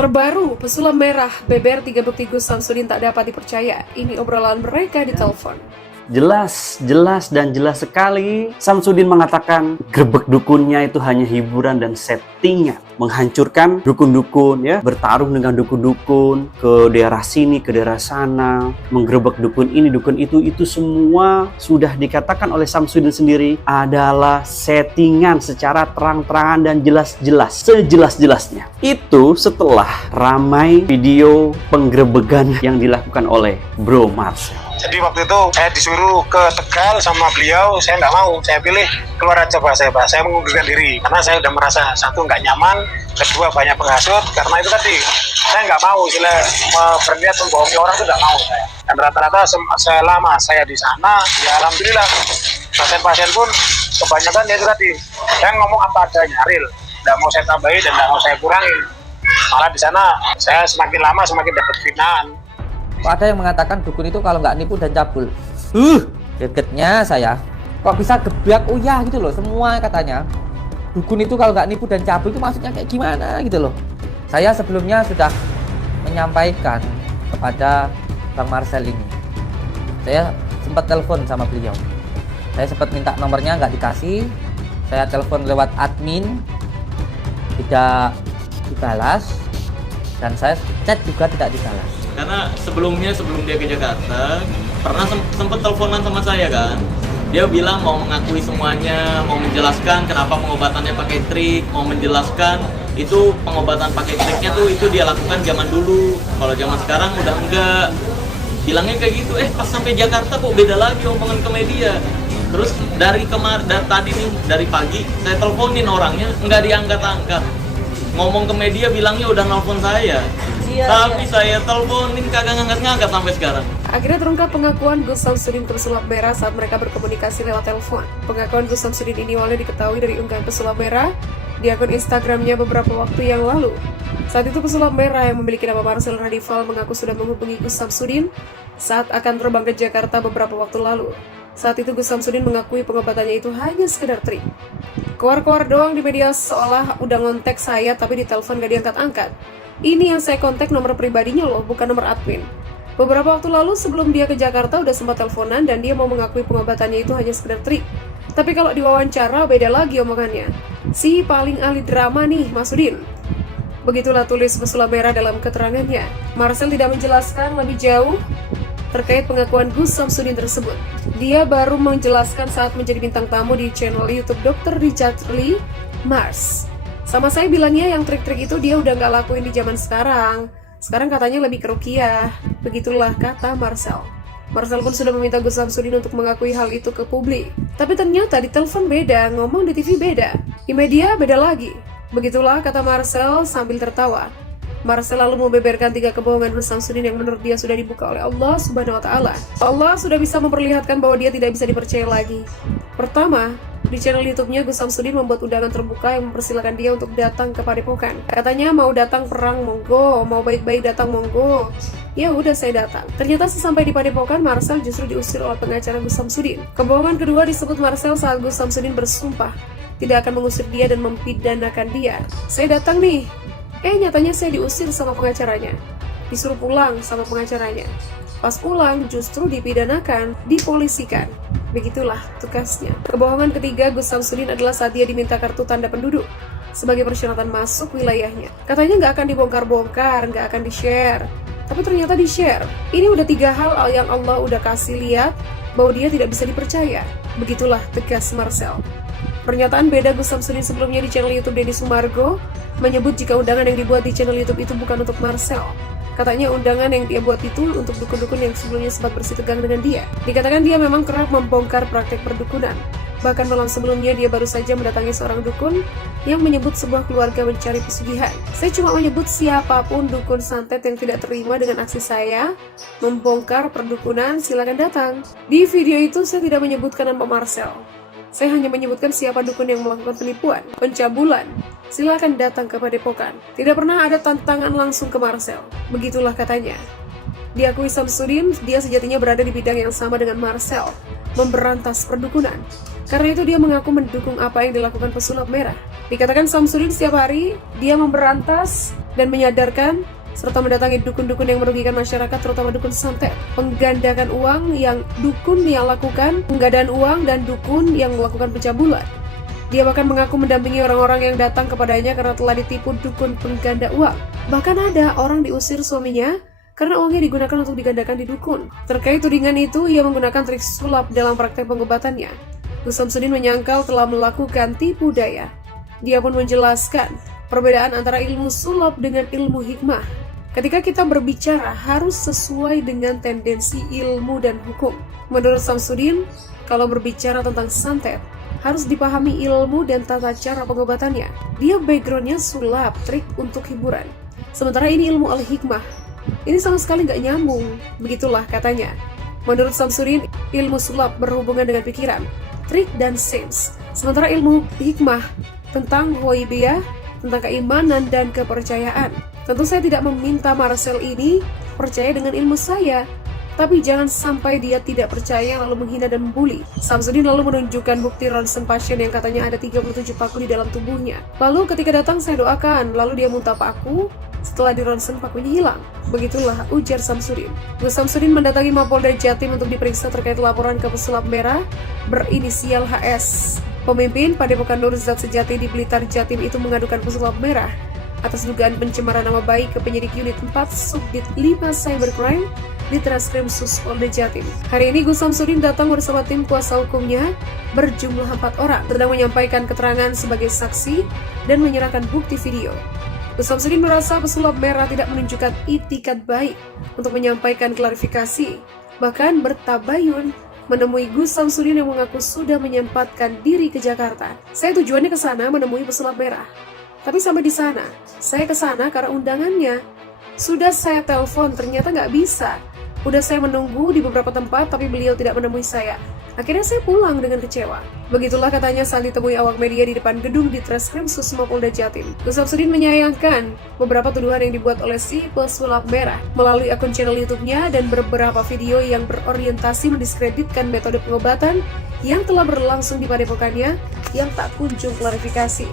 Terbaru, pesulap merah, beber 3 bukti Gus Samsudin tak dapat dipercaya. Ini obrolan mereka di telepon. Jelas sekali Samsudin mengatakan grebek dukunnya itu hanya hiburan dan settingan. Menghancurkan dukun-dukun, ya, bertarung dengan dukun-dukun ke daerah sini, ke daerah sana, menggerebek dukun ini, dukun itu semua sudah dikatakan oleh Samsudin sendiri adalah settingan secara terang-terangan dan jelas-jelas, sejelas-jelasnya. Itu setelah ramai video penggerebekan yang dilakukan oleh Bro Marcel. Jadi waktu itu saya disuruh ke Tegal sama beliau, saya nggak mau, saya pilih keluar aja Pak, saya mengundurkan diri karena saya udah merasa satu nggak nyaman, kedua banyak penghasut, karena itu tadi saya nggak mau berniat membohongi orang itu nggak mau saya. Dan rata-rata selama saya di sana, ya alhamdulillah pasien-pasien pun kebanyakan ya itu tadi saya ngomong apa adanya, real, nggak mau saya tambahin dan nggak mau saya kurangin. Malah di sana saya semakin lama semakin dapat binaan. Ada yang mengatakan dukun itu kalau nggak nipu dan cabul. Gregetnya saya. Kok bisa geblak uyah gitu loh semua katanya. Dukun itu kalau nggak nipu dan cabul itu maksudnya kayak gimana gitu loh. Saya sebelumnya sudah menyampaikan kepada Bang Marcel ini. Saya sempat telepon sama beliau. Saya sempat minta nomornya, nggak dikasih. Saya telepon lewat admin, tidak dibalas. Dan saya chat juga tidak dibalas. Karena sebelum dia ke Jakarta pernah sempet teleponan sama saya kan, dia bilang mau mengakui semuanya, mau menjelaskan kenapa pengobatannya pakai trik, mau menjelaskan itu pengobatan pakai triknya tuh itu dia lakukan zaman dulu, kalau zaman sekarang udah enggak, bilangnya kayak gitu. Pas sampai Jakarta kok beda lagi omongan ke media. Terus dari tadi nih, dari pagi saya teleponin orangnya nggak diangkat-angkat, ngomong ke media bilangnya udah nelfon saya. Tapi saya teleponin kagak ngangkat-ngangkat sampai sekarang. Akhirnya terungkap pengakuan Gus Samsudin ke pesulap merah saat mereka berkomunikasi lewat telepon. Pengakuan Gus Samsudin ini awalnya diketahui dari unggahan pesulap merah di akun Instagramnya beberapa waktu yang lalu. Saat itu pesulap merah yang memiliki nama Marcel Radival mengaku sudah menghubungi Gus Samsudin saat akan terbang ke Jakarta beberapa waktu lalu. Saat itu Gus Samsudin mengakui pengobatannya itu hanya sekedar trik. Keluar-keluar doang di media seolah udah ngontek saya tapi di telepon gak diangkat-angkat. Ini yang saya kontak nomor pribadinya loh, bukan nomor admin. Beberapa waktu lalu sebelum dia ke Jakarta udah sempat teleponan dan dia mau mengakui pengobatannya itu hanya sekedar trik. Tapi kalau diwawancara beda lagi omongannya. Si paling ahli drama nih, Mas Udin. Begitulah tulis pesulap merah dalam keterangannya. Marcel tidak menjelaskan lebih jauh terkait pengakuan Gus Samsudin tersebut. Dia baru menjelaskan saat menjadi bintang tamu di channel YouTube Dr. Richard Lee Mars. Sama saya bilangnya yang trik-trik itu dia udah nggak lakuin di zaman sekarang. Sekarang katanya lebih ke ruqyah. Begitulah kata Marcel. Marcel pun sudah meminta Gus Samsudin untuk mengakui hal itu ke publik. Tapi ternyata di telepon beda, ngomong di TV beda, di media beda lagi. Begitulah kata Marcel sambil tertawa. Marcel lalu membeberkan 3 kebohongan Gus Samsudin yang menurut dia sudah dibuka oleh Allah Subhanahu wa Ta'ala. Allah sudah bisa memperlihatkan bahwa dia tidak bisa dipercaya lagi. Pertama, di channel YouTube-nya Gus Samsudin membuat undangan terbuka yang mempersilahkan dia untuk datang ke Padepokan. Katanya mau datang perang monggo, mau baik-baik datang monggo. Ya udah saya datang. Ternyata sesampai di Padepokan, Marcel justru diusir oleh pengacara Gus Samsudin. Kebohongan kedua disebut Marcel saat Gus Samsudin bersumpah tidak akan mengusir dia dan mempidanakan dia. Saya datang nih. Nyatanya saya diusir sama pengacaranya. Disuruh pulang sama pengacaranya. Pas pulang justru dipidanakan, dipolisikan. Begitulah tugasnya. Kebohongan ketiga Gus Samsudin adalah saat dia diminta kartu tanda penduduk sebagai persyaratan masuk wilayahnya. Katanya nggak akan dibongkar-bongkar, nggak akan di-share. Tapi ternyata di-share. Ini udah 3 hal yang Allah udah kasih lihat bahwa dia tidak bisa dipercaya. Begitulah tegas Marcel. Pernyataan beda Gus Samsudin sebelumnya di channel YouTube Deddy Sumargo menyebut jika undangan yang dibuat di channel YouTube itu bukan untuk Marcel. Katanya undangan yang dia buat itu untuk dukun-dukun yang sebelumnya sempat bersitegang dengan dia. Dikatakan dia memang kerap membongkar praktek perdukunan. Bahkan malam sebelumnya dia baru saja mendatangi seorang dukun yang menyebut sebuah keluarga mencari pesugihan. Saya cuma menyebut siapapun dukun santet yang tidak terima dengan aksi saya membongkar perdukunan silakan datang. Di video itu saya tidak menyebutkan nama Marcel. Saya hanya menyebutkan siapa dukun yang melakukan penipuan, pencabulan. Silakan datang ke Padepokan. Tidak pernah ada tantangan langsung ke Marcel. Begitulah katanya. Diakui Samsudin, dia sejatinya berada di bidang yang sama dengan Marcel, memberantas perdukunan. Karena itu dia mengaku mendukung apa yang dilakukan pesulap merah. Dikatakan Samsudin setiap hari dia memberantas dan menyadarkan serta mendatangi dukun-dukun yang merugikan masyarakat, terutama dukun santet, menggandakan uang yang dukun yang lakukan, penggadaan uang dan dukun yang melakukan pencabulan. Dia bahkan mengaku mendampingi orang-orang yang datang kepadanya karena telah ditipu dukun pengganda uang. Bahkan ada orang diusir suaminya karena uangnya digunakan untuk digandakan di dukun. Terkait tudingan itu, ia menggunakan trik sulap dalam praktek pengobatannya. Gus Samsudin menyangkal telah melakukan tipu daya. Dia pun menjelaskan perbedaan antara ilmu sulap dengan ilmu hikmah. Ketika kita berbicara harus sesuai dengan tendensi ilmu dan hukum. Menurut Samsudin, kalau berbicara tentang santet, harus dipahami ilmu dan tata cara pengobatannya. Dia backgroundnya sulap, trik untuk hiburan. Sementara ini ilmu al-hikmah. Ini sama sekali nggak nyambung, begitulah katanya. Menurut Samsudin, ilmu sulap berhubungan dengan pikiran, trik dan sains. Sementara ilmu hikmah tentang ghaibiyah, tentang keimanan dan kepercayaan. Tentu saya tidak meminta Marcel ini percaya dengan ilmu saya, tapi jangan sampai dia tidak percaya lalu menghina dan membuli. Samsudin lalu menunjukkan bukti ronsen pasien yang katanya ada 37 paku di dalam tubuhnya. Lalu ketika datang saya doakan, lalu dia muntah paku, setelah di ronsen pakunya hilang. Begitulah ujar Samsudin. Gus Samsudin mendatangi Mapolda Jatim untuk diperiksa terkait laporan ke pesulap merah berinisial HS. Pemimpin Padepokan Nur Zat Sejati di Blitar Jatim itu mengadukan pesulap merah atas dugaan pencemaran nama baik ke penyidik unit 4 Subdit 5 Cybercrime di Treskrimsus Polda Jatim. Hari ini Gus Samsudin datang bersama tim kuasa hukumnya berjumlah 4 orang, sedang menyampaikan keterangan sebagai saksi dan menyerahkan bukti video. Gus Samsudin merasa pesulap merah tidak menunjukkan itikat baik untuk menyampaikan klarifikasi, bahkan bertabayun menemui Gus Samsudin yang mengaku sudah menyempatkan diri ke Jakarta. Saya tujuannya ke sana menemui pesulap merah. Tapi sampai di sana, saya ke sana karena undangannya. Sudah saya telepon, ternyata nggak bisa. Udah saya menunggu di beberapa tempat, tapi beliau tidak menemui saya. Akhirnya saya pulang dengan kecewa. Begitulah katanya saat ditemui awak media di depan gedung di Treskrimsus Mapolda Jatim. Gus Samsudin menyayangkan beberapa tuduhan yang dibuat oleh si pesulap merah melalui akun channel YouTube-nya dan beberapa video yang berorientasi mendiskreditkan metode pengobatan yang telah berlangsung di padepokannya yang tak kunjung klarifikasi.